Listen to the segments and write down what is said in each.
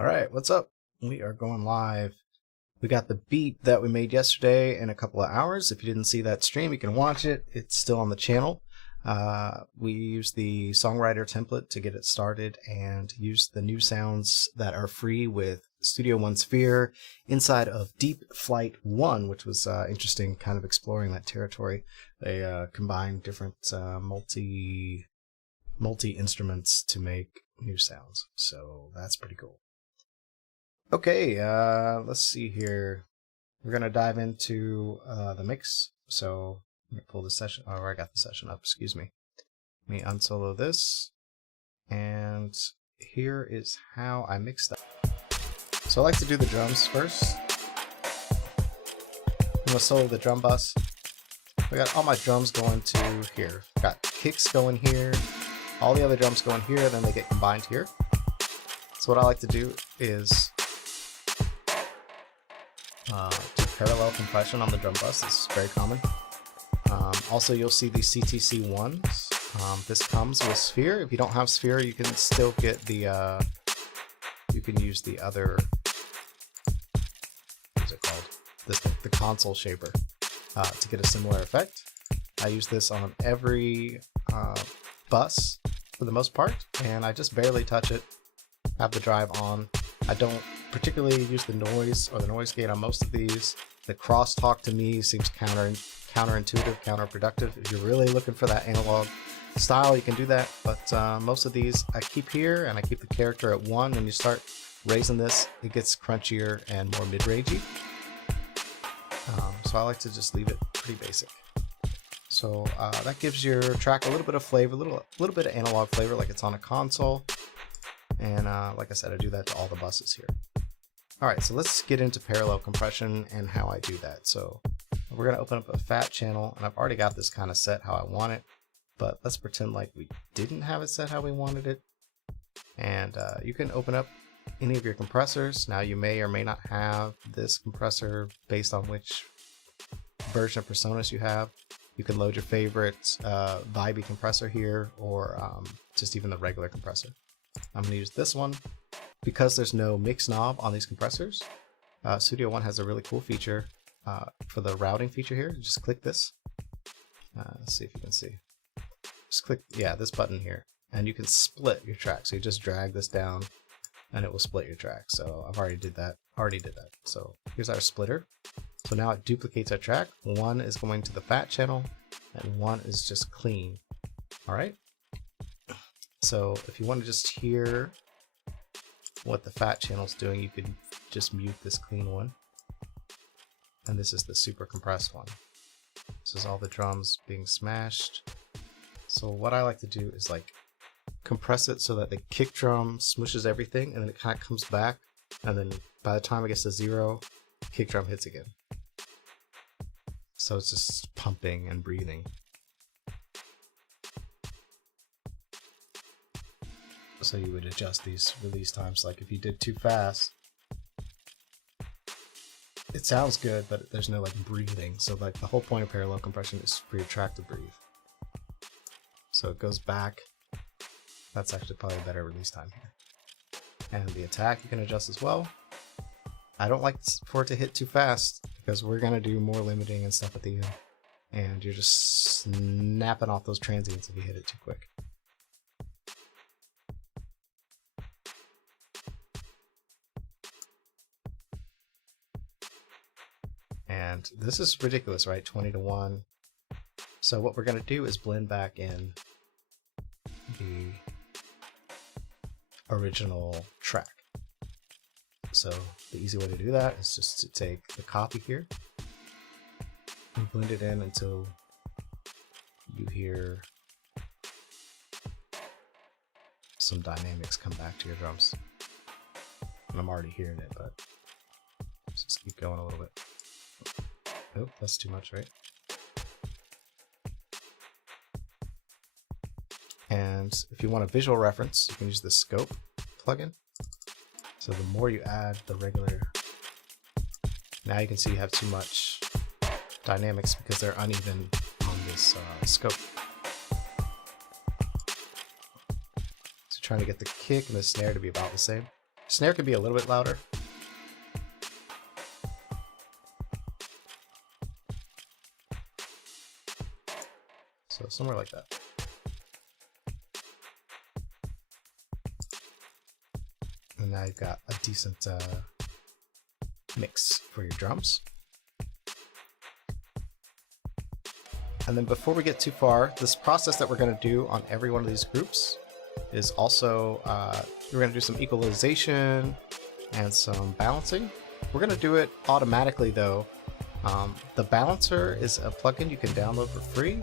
All right, what's up? We are going live. We got the beat that we made yesterday in a couple of hours. If you didn't see that stream, you can watch it. It's still on the channel. We used the songwriter template to get it started and used the new sounds that are free with Studio One Sphere inside of Deep Flight 1, which was interesting, kind of exploring that territory. They combined different multi-instruments to make new sounds, so that's pretty cool. Okay, let's see here. We're going to dive into the mix. So let me pull the session. Oh, I got the session up, excuse me. Let me unsolo this. And here is how I mix that. So I like to do the drums first. I'm going to solo the drum bus. I got all my drums going to here. Got kicks going here. All the other drums going here, then they get combined here. So what I like to do is do parallel compression on the drum bus. This is very common. Also, you'll see these CTC ones. This comes with Sphere. If you don't have Sphere, you can still get the. You can use the other. What's it called? The console shaper to get a similar effect. I use this on every bus for the most part, and I just barely touch it. Have the drive on. I don't particularly use the noise or the noise gate on most of these. The crosstalk to me seems counterintuitive, counterproductive. If you're really looking for that analog style, you can do that, but most of these I keep here, and I keep the character at 1. When you start raising this, it gets crunchier and more mid-rangey. So I like to just leave it pretty basic. So that gives your track a little bit of flavor, a little bit of analog flavor, like it's on a console. And like I said, I do that to all the buses here. All right, so let's get into parallel compression and how I do that. So we're going to open up a fat channel, and I've already got this kind of set how I want it, but let's pretend like we didn't have it set how we wanted it. And you can open up any of your compressors. Now you may or may not have this compressor based on which version of Presonus you have. You can load your favorite Vibey compressor here, or just even the regular compressor. I'm going to use this one. Because there's no mix knob on these compressors, Studio One has a really cool feature for the routing feature here. Just click this. Let's see if you can see. Just click, yeah, this button here, and you can split your track. So you just drag this down, and it will split your track. So I've already did that. So here's our splitter. So now it duplicates our track. One is going to the fat channel, and one is just clean. All right. So if you want to just hear what the fat channel's doing, you could just mute this clean one. And this is the super compressed one. This is all the drums being smashed. So what I like to do is like compress it so that the kick drum smooshes everything, and then it kind of comes back, and then by the time it gets to 0, kick drum hits again. So it's just pumping and breathing. So you would adjust these release times. Like if you did too fast, it sounds good, but there's no like breathing. So like the whole point of parallel compression is for your track to breathe. So it goes back. That's actually probably a better release time here. And the attack you can adjust as well. I don't like for it to hit too fast because we're gonna do more limiting and stuff at the end. And you're just snapping off those transients if you hit it too quick. And this is ridiculous, right? 20-1. So what we're going to do is blend back in the original track. So the easy way to do that is just to take the copy here and blend it in until you hear some dynamics come back to your drums. And I'm already hearing it, but let's just keep going a little bit. Oh, that's too much, right? And if you want a visual reference, you can use the scope plugin. So the more you add the regular, now you can see you have too much dynamics because they're uneven on this scope. So trying to get the kick and the snare to be about the same. Snare can be a little bit louder. So somewhere like that. And now you've got a decent mix for your drums. And then before we get too far, this process that we're going to do on every one of these groups is also, we're going to do some equalization and some balancing. We're going to do it automatically though. The balancer is a plugin you can download for free.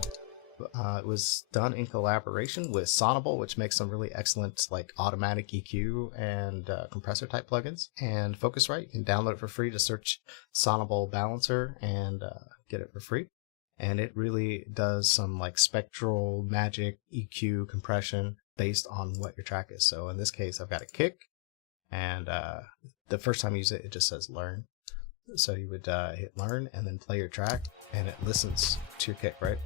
It was done in collaboration with Sonable, which makes some really excellent like automatic EQ and compressor type plugins. And Focusrite, you can download it for free. To search Sonable Balancer and get it for free. And it really does some like spectral magic EQ compression based on what your track is. So in this case, I've got a kick, and the first time you use it, it just says learn. So you would hit learn and then play your track, and it listens to your kick, right?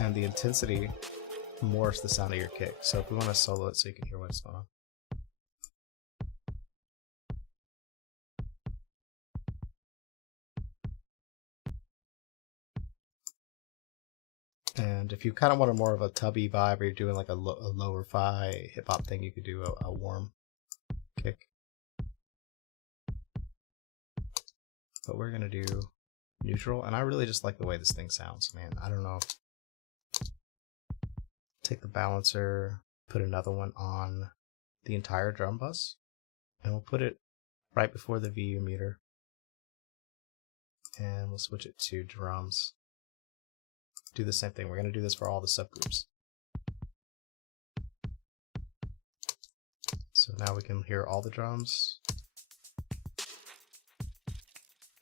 And the intensity morphs the sound of your kick. So if we want to solo it so you can hear what's going on. And if you kind of want more of a tubby vibe, or you're doing like a lower fi hip hop thing, you could do a warm kick. But we're gonna do neutral, and I really just like the way this thing sounds, man. I don't know. Take the balancer, put another one on the entire drum bus, and we'll put it right before the VU meter, and we'll switch it to drums. Do the same thing. We're going to do this for all the subgroups. So now we can hear all the drums.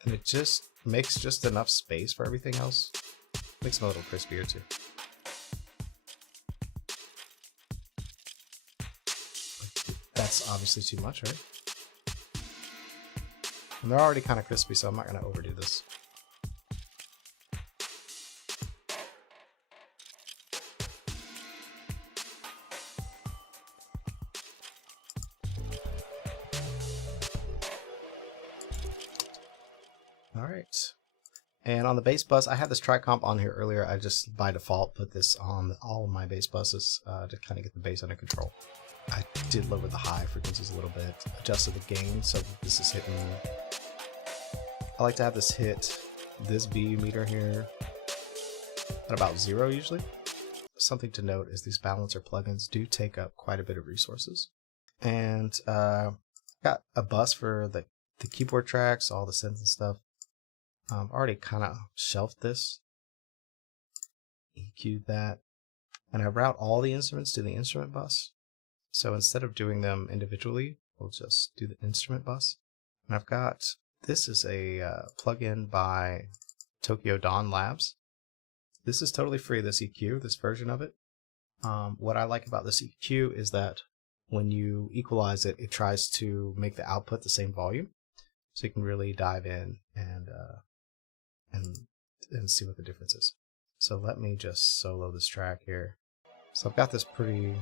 And it just makes just enough space for everything else. Makes them a little crispier too. That's obviously too much, right? And they're already kind of crispy, so I'm not going to overdo this. Alright, and on the bass bus, I had this track comp on here earlier. I just by default put this on all of my bass buses to kind of get the bass under control. I did lower the high frequencies a little bit, adjusted the gain so that this is hitting. I like to have this hit this VU meter here at about 0 usually. Something to note is these balancer plugins do take up quite a bit of resources. And got a bus for the keyboard tracks, all the synths and stuff. I've already kind of shelved this, EQ'd that, and I route all the instruments to the instrument bus. So instead of doing them individually, we'll just do the instrument bus. And I've got, this is a plugin by Tokyo Dawn Labs. This is totally free, this EQ, this version of it. What I like about this EQ is that when you equalize it, it tries to make the output the same volume. So you can really dive in and see what the difference is. So let me just solo this track here. So I've got this pretty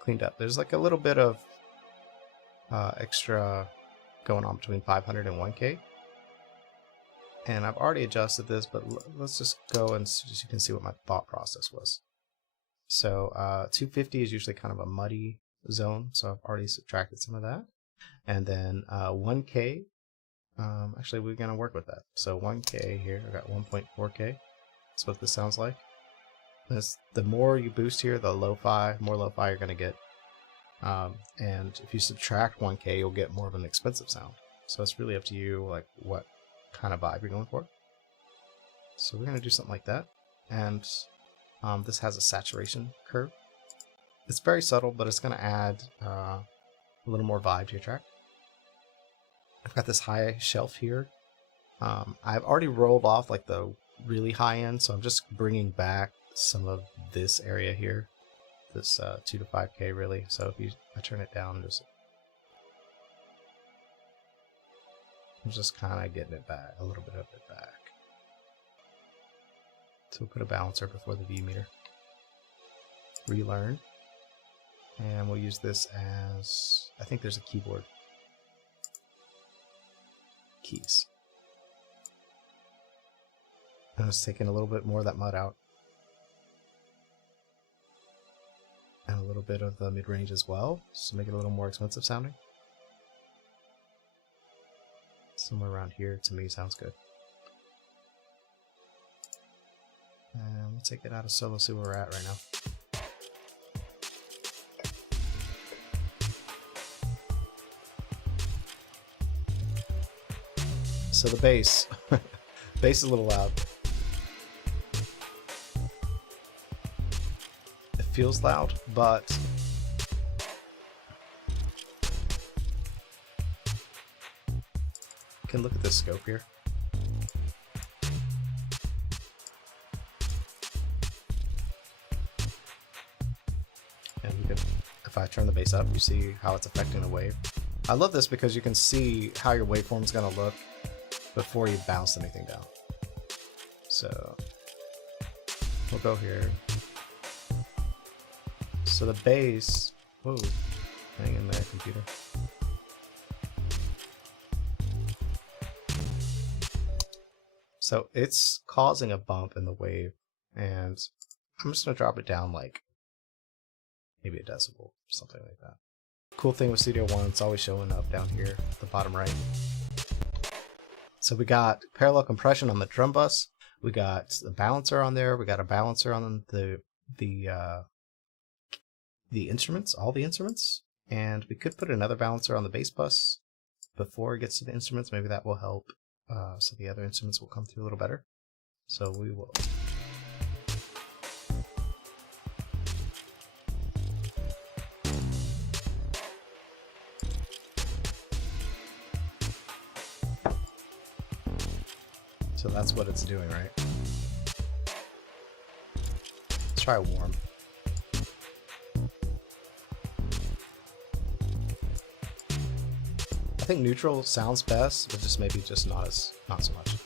cleaned up. There's like a little bit of extra going on between 500 and 1K. And I've already adjusted this, but let's just go and so you can see what my thought process was. So 250 is usually kind of a muddy zone, so I've already subtracted some of that. And then 1K, actually we're going to work with that. So 1K here, I got 1.4K. That's what this sounds like. The more you boost here, the lo-fi, more lo-fi you're going to get. And if you subtract 1K, you'll get more of an expensive sound. So it's really up to you, like what kind of vibe you're going for. So we're going to do something like that. And this has a saturation curve. It's very subtle, but it's going to add a little more vibe to your track. I've got this high shelf here. I've already rolled off like the really high end, so I'm just bringing back some of this area here, this 2 to 5K really. So if I turn it down, I'm just kind of getting it back, a little bit of it back. So we'll put a balancer before the VU meter. relearn. And we'll use this as, I think there's a keyboard. Keys. And it's taking a little bit more of that mud out. And a little bit of the mid-range as well, so make it a little more expensive sounding. Somewhere around here, to me, sounds good. And we'll take it out of solo, see where we're at right now. So the bass, bass is a little loud. It feels loud, but you can look at this scope here. And you can, if I turn the bass up, you see how it's affecting the wave. I love this because you can see how your waveform is going to look before you bounce anything down. So we'll go here. So the bass, whoa, hang in there, computer. So it's causing a bump in the wave, and I'm just gonna drop it down like maybe a decibel, or something like that. Cool thing with Studio One, it's always showing up down here at the bottom right. So we got parallel compression on the drum bus. We got the balancer on there. We got a balancer on the instruments, all the instruments, and we could put another balancer on the bass bus before it gets to the instruments. Maybe that will help, so the other instruments will come through a little better. So we will. So that's what it's doing, right? Let's try warm. I think neutral sounds best, but just maybe just not so much.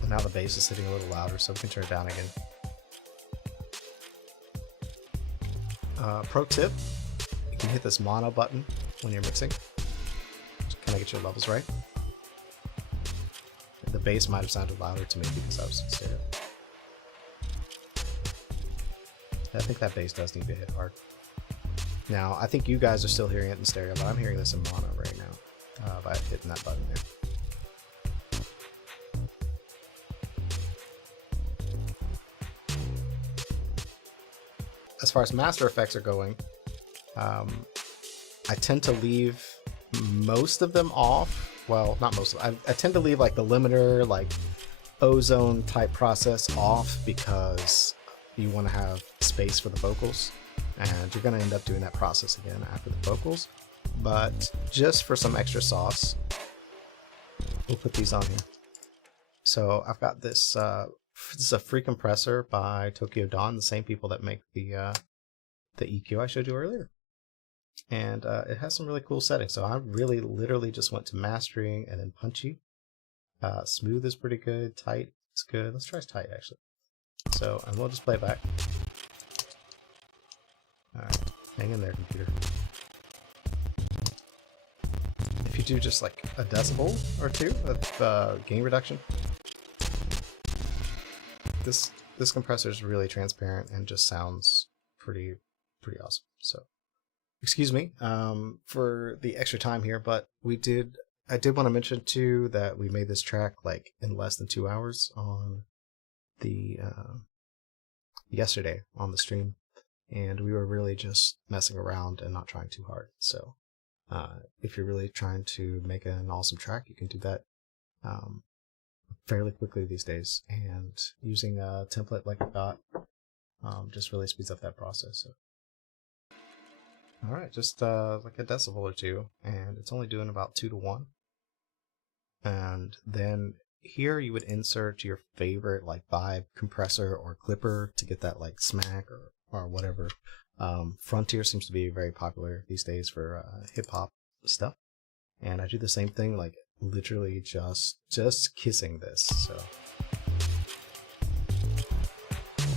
And now the bass is hitting a little louder, so we can turn it down again. Pro tip. You can hit this mono button when you're mixing to kind of get your levels right. The bass might have sounded louder to me because I was in stereo. I think that bass does need to hit hard. Now, I think you guys are still hearing it in stereo, but I'm hearing this in mono right now by hitting that button there. As far as master effects are going, I tend to leave most of them off. Well, not most of them. I tend to leave like the limiter, like ozone type process off because you want to have space for the vocals, and you're going to end up doing that process again after the vocals. But just for some extra sauce, we'll put these on here. So I've got this, this is a free compressor by Tokyo Dawn, the same people that make the EQ I showed you earlier. And it has some really cool settings. So I really literally just went to mastering and then punchy. Smooth is pretty good. Tight is good. Let's try tight actually. So, and we'll just play it back. Alright, hang in there, computer. If you do just like a decibel or two of gain reduction, this compressor is really transparent and just sounds pretty awesome. So, excuse me for the extra time here, but I did want to mention too that we made this track like in less than 2 hours on the yesterday on the stream, and we were really just messing around and not trying too hard. So if you're really trying to make an awesome track, you can do that fairly quickly these days, and using a template like I got just really speeds up that process. So. Alright, just like a decibel or two, and it's only doing about 2 to 1. And then here you would insert your favorite like vibe compressor or clipper to get that like smack or whatever. Frontier seems to be very popular these days for hip hop stuff. And I do the same thing, like literally just kissing this.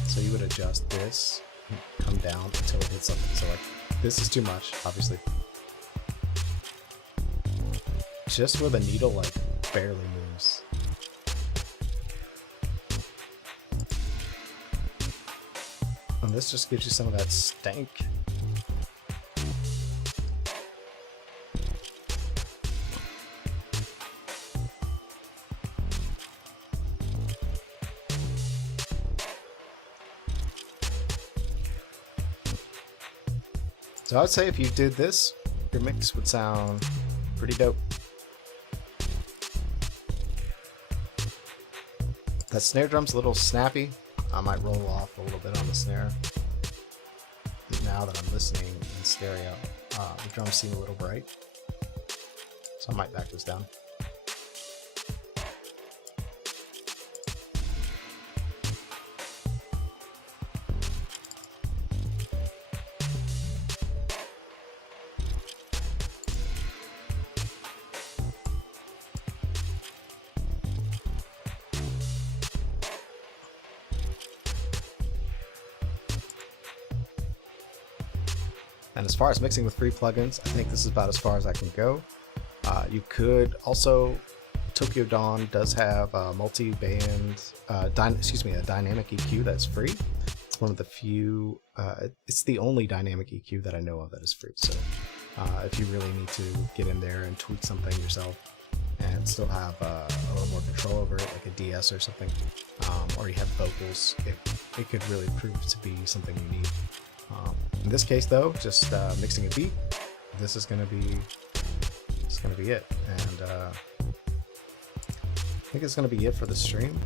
So you would adjust this, come down until it hits something. So like this is too much, obviously. Just where the needle like barely moves. And this just gives you some of that stank. So I'd say if you did this, your mix would sound pretty dope. That snare drum's a little snappy. I might roll off a little bit on the snare. Now that I'm listening in stereo, the drums seem a little bright. So I might back this down. And as far as mixing with free plugins, I think this is about as far as I can go. You could also, Tokyo Dawn does have a multi-band, a dynamic EQ that's free. It's one of the few, it's the only dynamic EQ that I know of that is free. So if you really need to get in there and tweak something yourself and still have a little more control over it, like a DS or something, or you have vocals, it could really prove to be something you need. In this case, though, just mixing a beat, this is gonna be it, and I think it's gonna be it for the stream.